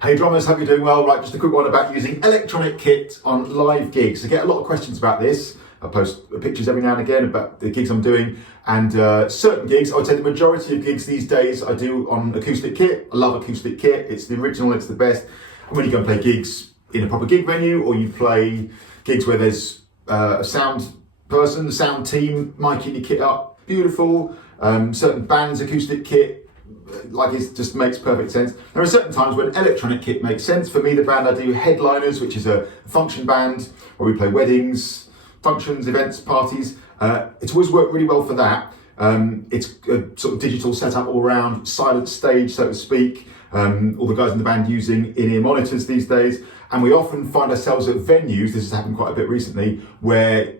Hey drummers, hope you're doing well. Right, just a quick one about using electronic kit on live gigs. I get a lot of questions about this. I post pictures every now and again about the gigs I'm doing, and certain gigs, I would say the majority of gigs these days I do on acoustic kit. I love acoustic kit, it's the original, it's the best. And when you go and play gigs in a proper gig venue, or you play gigs where there's a sound person, a sound team miking your kit up, beautiful. Certain bands, acoustic kit, like it just makes perfect sense. There are certain times when electronic kit makes sense. For me, the band I do, Headliners, which is a function band where we play weddings, functions, events, parties. It's always worked really well for that. It's a sort of digital setup all around, silent stage, so to speak. All the guys in the band using in-ear monitors these days. And we often find ourselves at venues, this has happened quite a bit recently, where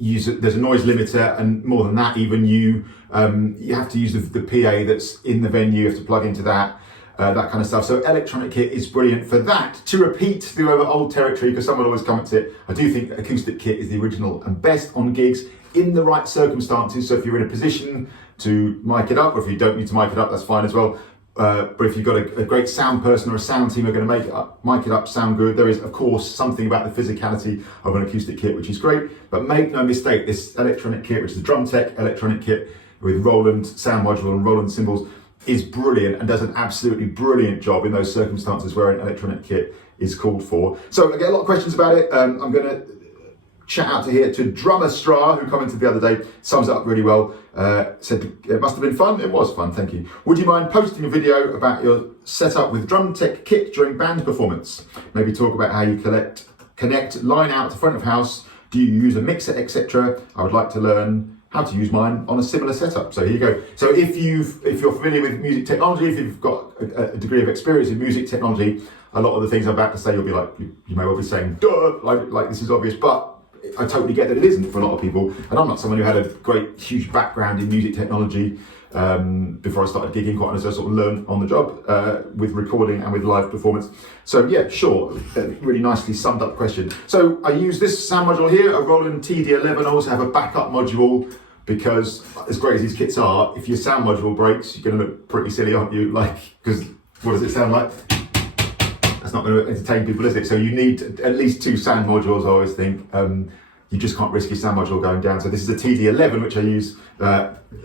there's a noise limiter, and more than that even, you have to use the PA that's in the venue, you have to plug into that kind of stuff. So electronic kit is brilliant for that. To repeat through over old territory, because someone always comments it, I do think acoustic kit is the original and best on gigs in the right circumstances. So if you're in a position to mic it up, or if you don't need to mic it up, that's fine as well. But if you've got a great sound person or a sound team who are going to mic it up, sound good, there is of course something about the physicality of an acoustic kit which is great. But make no mistake, this electronic kit, which is the Drum Tech electronic kit with Roland sound module and Roland cymbals, is brilliant and does an absolutely brilliant job in those circumstances where an electronic kit is called for. So I get a lot of questions about it. I'm going to shout out to Drumaastra, who commented the other day, sums it up really well. Said it must have been fun. It was fun, thank you. Would you mind posting a video about your setup with Drum Tech kit during band performance? Maybe talk about how you connect line out to front of house. Do you use a mixer, etc.? I would like to learn how to use mine on a similar setup. So here you go. So if you're familiar with music technology, if you've got a degree of experience in music technology, a lot of the things I'm about to say, you'll be like, you may well be saying, duh, like this is obvious, but I totally get that it isn't for a lot of people. And I'm not someone who had a great, huge background in music technology before I started gigging, quite honestly. I sort of learned on the job with recording and with live performance. So yeah, sure, really nicely summed up question. So I use this sound module here, a Roland TD11. I also have a backup module, because as great as these kits are, if your sound module breaks, you're gonna look pretty silly, aren't you? Like, because what does it sound like? That's not going to entertain people, is it? So you need at least two sound modules, I always think. You just can't risk your sound module going down. So this is a TD11, which I use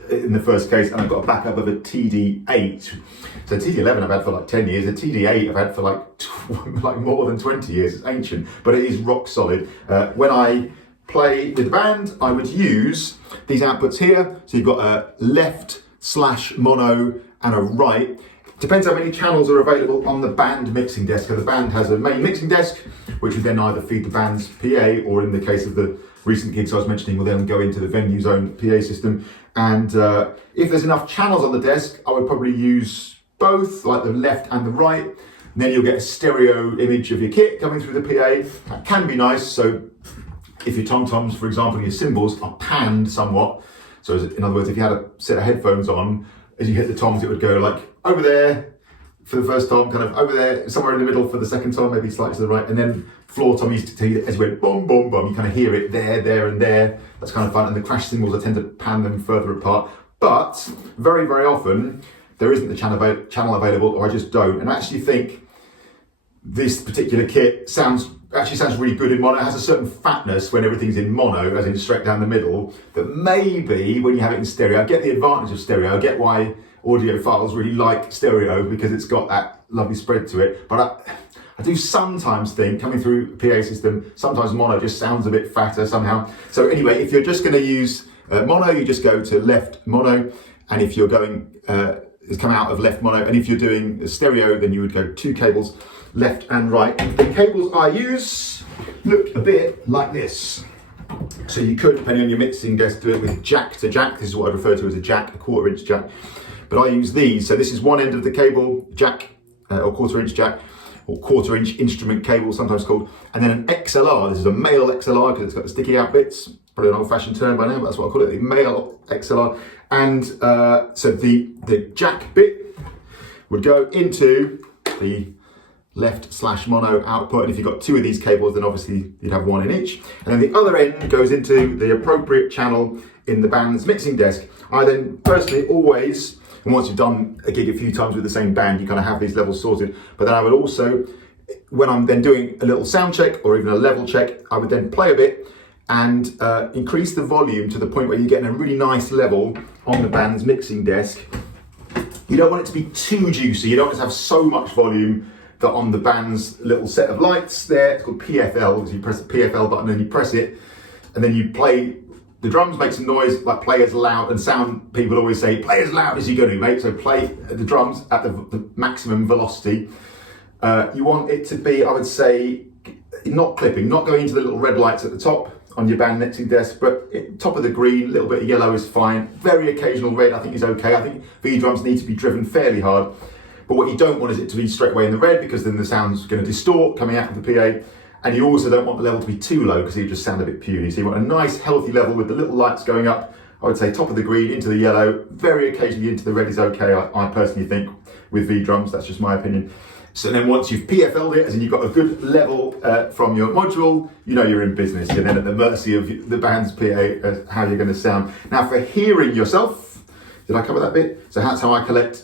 in the first case, and I've got a backup of a TD8. So TD11 I've had for like 10 years, a TD8 I've had for like more than 20 years. It's ancient, but it is rock solid. When I play with the band, I would use these outputs here. So you've got a left/mono and a right. Depends how many channels are available on the band mixing desk. So the band has a main mixing desk, which would then either feed the band's PA, or in the case of the recent gigs I was mentioning, will then go into the venue's own PA system. And if there's enough channels on the desk, I would probably use both, like the left and the right. And then you'll get a stereo image of your kit coming through the PA. That can be nice. So if your tom-toms, for example, your cymbals are panned somewhat. So in other words, if you had a set of headphones on, as you hit the toms, it would go like over there for the first tom, kind of over there, somewhere in the middle for the second tom, maybe slightly to the right, and then floor tom used to tell you, as you went boom, boom, boom, you kind of hear it there, and there. That's kind of fun. And the crash cymbals, I tend to pan them further apart. But very, very often, there isn't the channel available, or I just don't. And I actually think this particular kit sounds really good in mono. It has a certain fatness when everything's in mono, as in straight down the middle, that maybe when you have it in stereo, I get the advantage of stereo. I get why audiophiles really like stereo, because it's got that lovely spread to it. But I do sometimes think, coming through a PA system, sometimes mono just sounds a bit fatter somehow. So anyway, if you're just going to use mono, you just go to left mono. And if you're going, it's come out of left mono. And if you're doing stereo, then you would go two cables, left and right. The cables I use look a bit like this. So you could, depending on your mixing desk, do it with jack to jack. This is what I refer to as a jack, a 1/4 inch jack. But I use these. So this is one end of the cable, jack, or 1/4 inch jack, or 1/4 inch instrument cable, sometimes called. And then an XLR. This is a male XLR, because it's got the sticky out bits. Probably an old fashioned term by now, but that's what I call it, the male XLR. And so the jack bit would go into the left/mono output, and if you've got two of these cables, then obviously you'd have one in each. And then the other end goes into the appropriate channel in the band's mixing desk. I then personally always And once you've done a gig a few times with the same band, you kind of have these levels sorted. But then I would also, when I'm then doing a little sound check or even a level check, I would then play a bit and increase the volume to the point where you're getting a really nice level on the band's mixing desk. You don't want it to be too juicy. You don't want to have so much volume that on the band's little set of lights there, it's called PFL, so you press the PFL button and you press it, and then you play, the drums make some noise, like play as loud, and sound people always say, play as loud as you're going to, mate. So play the drums at the maximum velocity. You want it to be, I would say, not clipping, not going into the little red lights at the top on your band mixing desk, but top of the green, a little bit of yellow is fine. Very occasional red I think is okay. I think V drums need to be driven fairly hard. But what you don't want is it to be straight away in the red, because then the sound's going to distort coming out of the PA. And you also don't want the level to be too low, because you just sound a bit puny. So you want a nice healthy level with the little lights going up. I would say top of the green into the yellow, very occasionally into the red is okay, I personally think, with V drums. That's just my opinion. So then once you've PFL'd it, as in you've got a good level from your module, you know you're in business. You're then at the mercy of the band's PA as how you're going to sound. Now for hearing yourself, did I cover that bit? So that's how I connect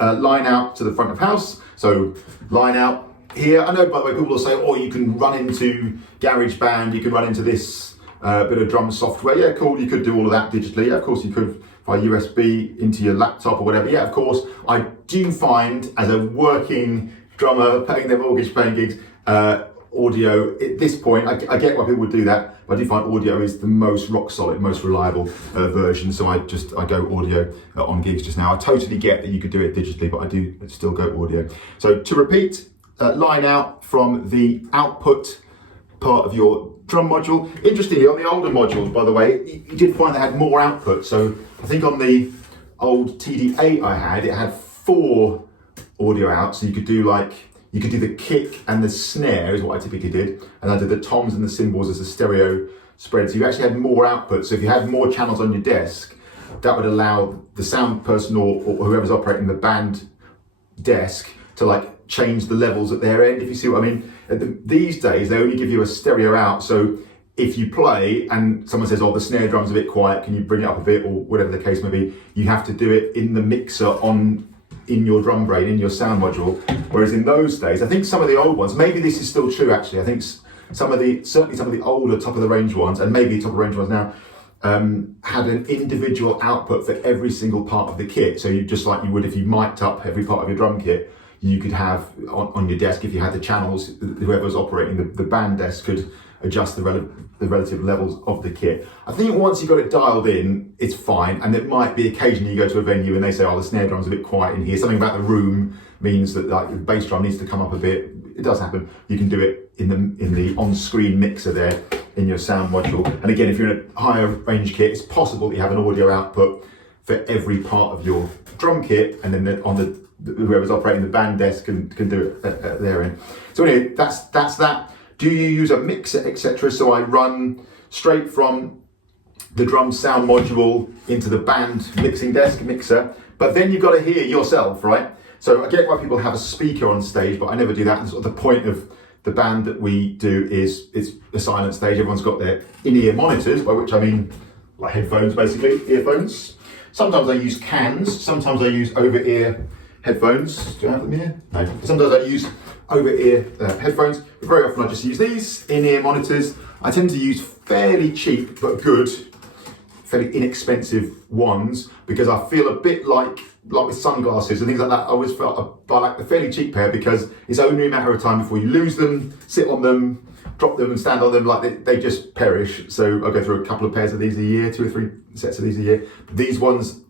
line out to the front of house. So line out here. I know, by the way, people will say, oh, you can run into GarageBand, you can run into this bit of drum software. Yeah, cool, you could do all of that digitally. Yeah, of course you could, by USB into your laptop or whatever. Yeah, of course. I do find, as a working drummer paying their mortgage, paying gigs, audio at this point, I get why people would do that, but I do find audio is the most rock solid, most reliable version. So I go audio on gigs just now. I totally get that you could do it digitally, but I do still go audio. So to repeat, line out from the output part of your drum module. Interestingly, on the older modules, by the way, you did find they had more output. So I think on the old TD8 I had, it had 4 audio outs. So you could do the kick and the snare is what I typically did. And I did the toms and the cymbals as a stereo spread. So you actually had more output. So if you had more channels on your desk, that would allow the sound person or whoever's operating the band desk to change the levels at their end, if you see what I mean. These days, they only give you a stereo out. So if you play and someone says, oh, the snare drum's a bit quiet, can you bring it up a bit, or whatever the case may be, you have to do it in the mixer in your drum brain, in your sound module. Whereas in those days, I think some of the old ones, maybe this is still true actually, I think certainly some of the older top of the range ones, and maybe top of the range ones now, had an individual output for every single part of the kit. So you just like you would if you mic'd up every part of your drum kit, you could have on your desk, if you had the channels, whoever was operating the band desk could adjust the relative levels of the kit. I think once you've got it dialed in, it's fine. And it might be occasionally you go to a venue and they say, oh, the snare drum's a bit quiet in here. Something about the room means that the bass drum needs to come up a bit. It does happen. You can do it in the on-screen mixer there in your sound module. And again, if you're in a higher range kit, it's possible that you have an audio output for every part of your drum kit, and then whoever's operating the band desk can do it at their end. So anyway, that's that. Do you use a mixer, etc.? So I run straight from the drum sound module into the band mixing desk mixer, but then you've got to hear yourself, right? So I get why people have a speaker on stage, but I never do that. And sort of the point of the band that we do is it's a silent stage. Everyone's got their in-ear monitors, by which I mean like headphones, basically, earphones. Sometimes I use cans, sometimes I use over-ear headphones. Do I have them here? No. Sometimes I use over-ear headphones, but very often I just use these in-ear monitors. I tend to use fairly cheap but good, fairly inexpensive ones, because I feel a bit like with sunglasses and things like that. I always felt I buy like a fairly cheap pair because it's only a matter of time before you lose them, sit on them, drop them and stand on them, like they just perish. So I go through a couple of pairs of these a year, 2 or 3 sets of these a year. But these ones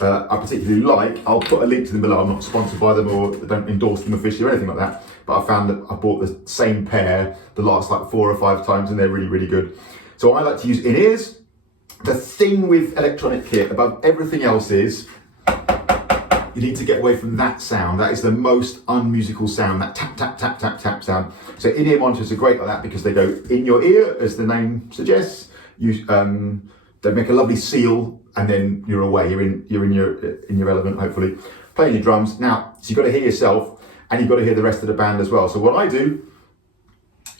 I particularly like. I'll put a link to them below. I'm not sponsored by them or don't endorse them officially or anything like that. But I found that I bought the same pair the last 4 or 5 times and they're really, really good. So I like to use in-ears. The thing with electronic kit above everything else is you need to get away from that sound. That is the most unmusical sound, that tap, tap, tap, tap, tap sound. So in-ear monitors are great like that because they go in your ear, as the name suggests. They make a lovely seal, and then you're away. You're in your element, hopefully, playing your drums. Now, so you've got to hear yourself, and you've got to hear the rest of the band as well. So what I do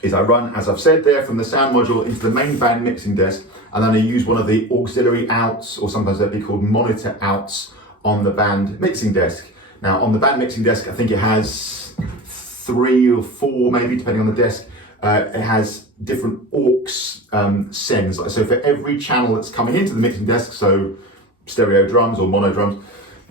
is I run, as I've said there, from the sound module into the main band mixing desk, and then I use one of the auxiliary outs, or sometimes they'd be called monitor outs, on the band mixing desk. Now on the band mixing desk, I think it has 3 or 4 maybe, depending on the desk. It has different aux sends. So for every channel that's coming into the mixing desk, so stereo drums or mono drums,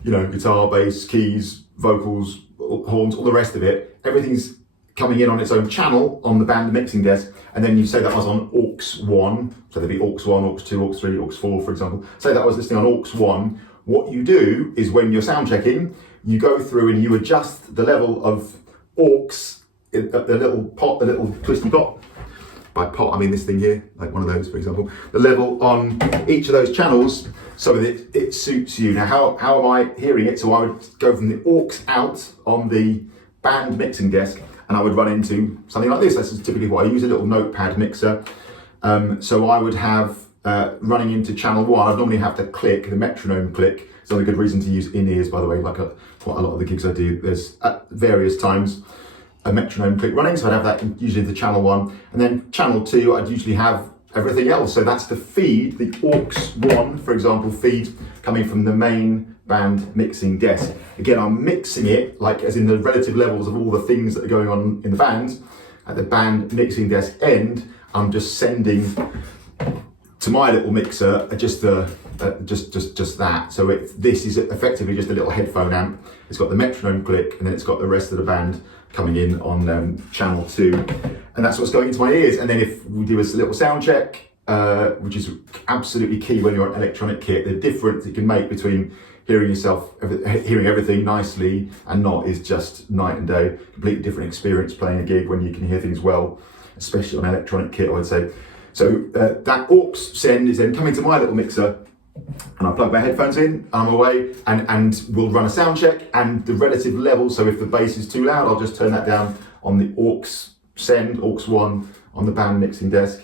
you know, guitar, bass, keys, vocals, horns, all the rest of it, everything's coming in on its own channel on the band mixing desk. And then you say that was on aux 1, so there'd be aux 1, aux 2, aux 3, aux 4, for example. Say that was listening on aux 1. What you do is when you're sound checking, you go through and you adjust the level of aux, the little pot, the little twisty pot. By pot, I mean this thing here, like one of those, for example. The level on each of those channels so that it suits you. Now, how am I hearing it? So I would go from the aux out on the band mixing desk, and I would run into something like this. This is typically what I use, a little notepad mixer. So I would have running into channel 1, I'd normally have to click, the metronome click. It's not a good reason to use in-ears, by the way, like quite a lot of the gigs I do. There's at various times a metronome click running, so I'd have that usually the channel 1. And then channel 2, I'd usually have everything else. So that's the feed, the aux 1, for example, feed coming from the main band mixing desk. Again, I'm mixing it, like as in the relative levels of all the things that are going on in the band. At the band mixing desk end, I'm just sending to my little mixer just that. So this is effectively just a little headphone amp. It's got the metronome click, and then it's got the rest of the band coming in on channel 2, and that's what's going into my ears. And then if we do a little sound check, which is absolutely key when you're on electronic kit, the difference it can make between hearing everything nicely and not is just night and day. Completely different experience playing a gig when you can hear things well, especially on electronic kit, I would say. So that aux send is then coming to my little mixer, and I plug my headphones in, and I'm away, and we'll run a sound check, and the relative level, so if the bass is too loud, I'll just turn that down on the aux send, aux 1 on the band mixing desk.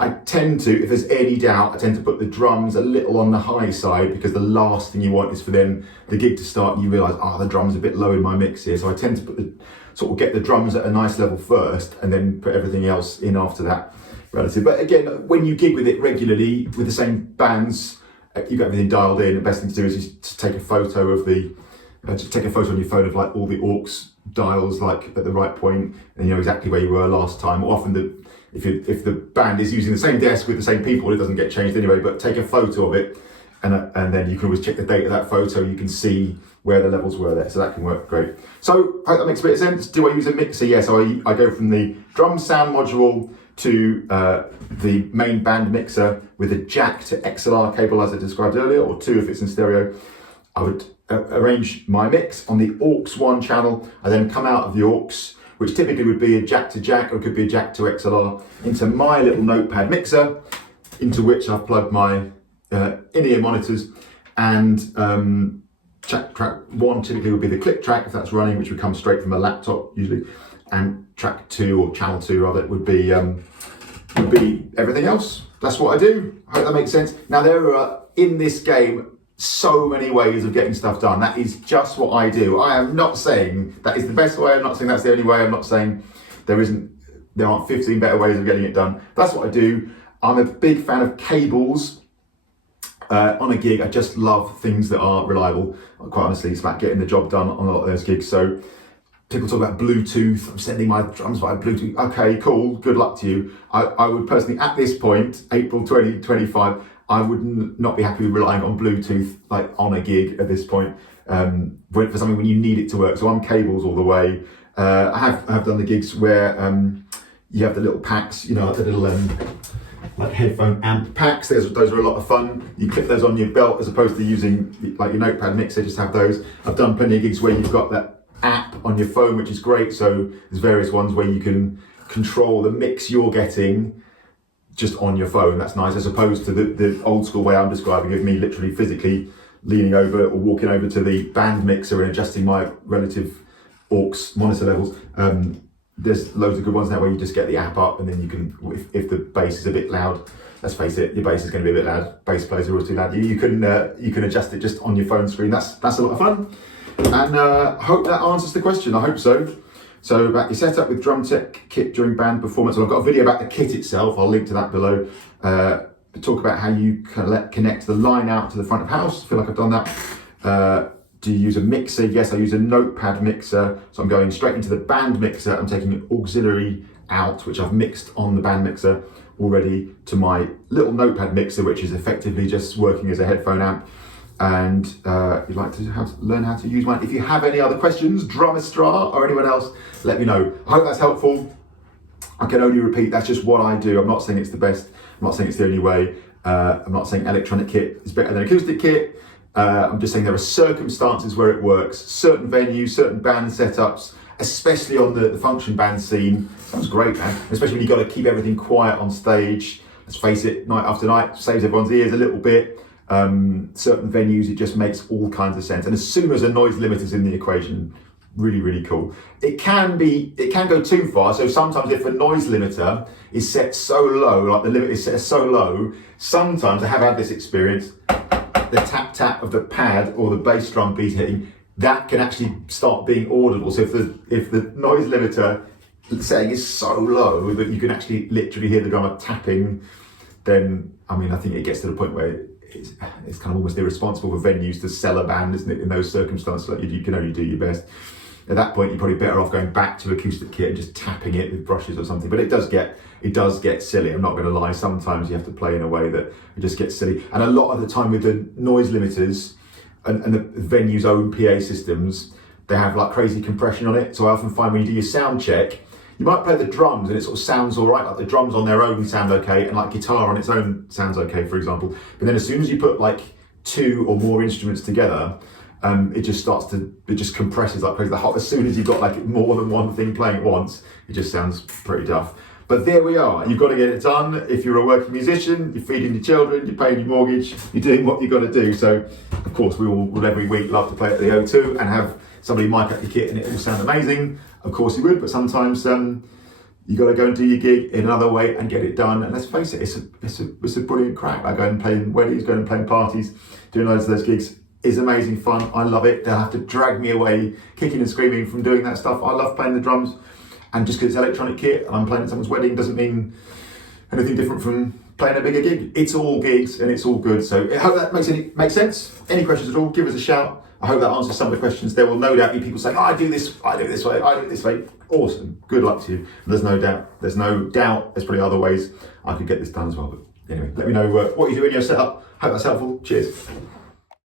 I tend to, if there's any doubt, I tend to put the drums a little on the high side, because the last thing you want is for then the gig to start and you realise, the drum's a bit low in my mix here. So I tend to get the drums at a nice level first, and then put everything else in after that. Relative. But again, when you gig with it regularly with the same bands, you've got everything dialed in. The best thing to do is just take a photo of just take a photo on your phone of like all the aux dials, like at the right point, and you know exactly where you were last time. Often if the band is using the same desk with the same people, it doesn't get changed anyway, but take a photo of it, and then you can always check the date of that photo. You can see where the levels were there, so that can work great. So I hope that makes a bit of sense. Do I use a mixer? Yes, I go from the drum sound module to the main band mixer with a jack to XLR cable, as I described earlier, or 2 if it's in stereo. I would arrange my mix on the aux 1 channel. I then come out of the aux, which typically would be a jack to jack, or it could be a jack to XLR, into my little notepad mixer, into which I've plugged my in-ear monitors, and track 1 typically would be the click track if that's running, which would come straight from a laptop usually, and track 2, or channel 2 rather, would be everything else. That's what I do. I hope that makes sense. Now there are, in this game, so many ways of getting stuff done. That is just what I do. I am not saying that is the best way. I'm not saying that's the only way. I'm not saying there aren't 15 better ways of getting it done. That's what I do. I'm a big fan of cables. On a gig, I just love things that are reliable. Quite honestly, it's about getting the job done on a lot of those gigs. So people talk about Bluetooth. I'm sending my drums via Bluetooth. Okay, cool. Good luck to you. I would personally, at this point, April 2025, I would not be happy with relying on Bluetooth like on a gig at this point for something when you need it to work. So I'm cables all the way. I have done the gigs where you have the little packs, you know, like the little like headphone amp packs. Those are a lot of fun. You clip those on your belt as opposed to using like your notepad mixer. Just have those. I've done plenty of gigs where you've got that app on your phone, which is great. So there's various ones where you can control the mix you're getting just on your phone. That's nice, as opposed to the old school way I'm describing of me literally physically leaning over or walking over to the band mixer and adjusting my relative aux monitor levels. There's loads of good ones now where you just get the app up, and then you can, if the bass is a bit loud, let's face it, your bass is going to be a bit loud. Bass players are always too loud. You can adjust it just on your phone screen. That's a lot of fun, and I hope that answers the question. I hope so. So about your setup with drum tech kit during band performance. Well, I've got a video about the kit itself. I'll link to that below. talk about how you connect the line out to the front of house. I feel like I've done that. Do you use a mixer? Yes, I use a notepad mixer. So I'm going straight into the band mixer. I'm taking an auxiliary out, which I've mixed on the band mixer already, to my little notepad mixer, which is effectively just working as a headphone amp. And you'd like to learn how to use one. If you have any other questions, Drumaastra or anyone else, let me know. I hope that's helpful. I can only repeat, that's just what I do. I'm not saying it's the best. I'm not saying it's the only way. I'm not saying electronic kit is better than acoustic kit. I'm just saying there are circumstances where it works. Certain venues, certain band setups, especially on the function band scene. Sounds great, man. Especially when you've got to keep everything quiet on stage. Let's face it, night after night, saves everyone's ears a little bit. Certain venues, it just makes all kinds of sense. And as soon as a noise limiter's in the equation, really, really cool. It can go too far. So sometimes if a noise limiter is set so low, like the limit is set so low, sometimes I have had this experience, the tap tap of the pad or the bass drum beat hitting, that can actually start being audible. So if the noise limiter setting is so low that you can actually literally hear the drummer tapping, then I think it gets to the point where it's kind of almost irresponsible for venues to sell a band, isn't it? In those circumstances, like you can only do your best. At that point, you're probably better off going back to acoustic kit and just tapping it with brushes or something. But it does get silly. I'm not going to lie. Sometimes you have to play in a way that it just gets silly. And a lot of the time with the noise limiters and the venue's own PA systems, they have like crazy compression on it. So I often find when you do your sound check, you might play the drums and it sort of sounds all right. Like the drums on their own sound okay, and like guitar on its own sounds okay, for example. But then as soon as you put like two or more instruments together, it just compresses like crazy. As soon as you've got like more than one thing playing at once, it just sounds pretty tough. But there we are. You've got to get it done. If you're a working musician, you're feeding your children, you're paying your mortgage, you're doing what you've got to do. So, of course, we all would every week love to play at the O2 and have somebody mic up your kit and it all sound amazing. Of course you would, but sometimes you got to go and do your gig in another way and get it done. And let's face it, it's a brilliant crack. Like going and playing weddings, going and playing parties, doing loads of those gigs is amazing fun. I love it. They'll have to drag me away, kicking and screaming from doing that stuff. I love playing the drums, and just because it's electronic kit and I'm playing at someone's wedding doesn't mean anything different from playing a bigger gig. It's all gigs and it's all good. So I hope that makes sense. Any questions at all, give us a shout. I hope that answers some of the questions. There will no doubt be people saying, I do it this way. Awesome. Good luck to you. And there's no doubt there's probably other ways I could get this done as well. But anyway, let me know what you do in your setup. Hope that's helpful. Cheers.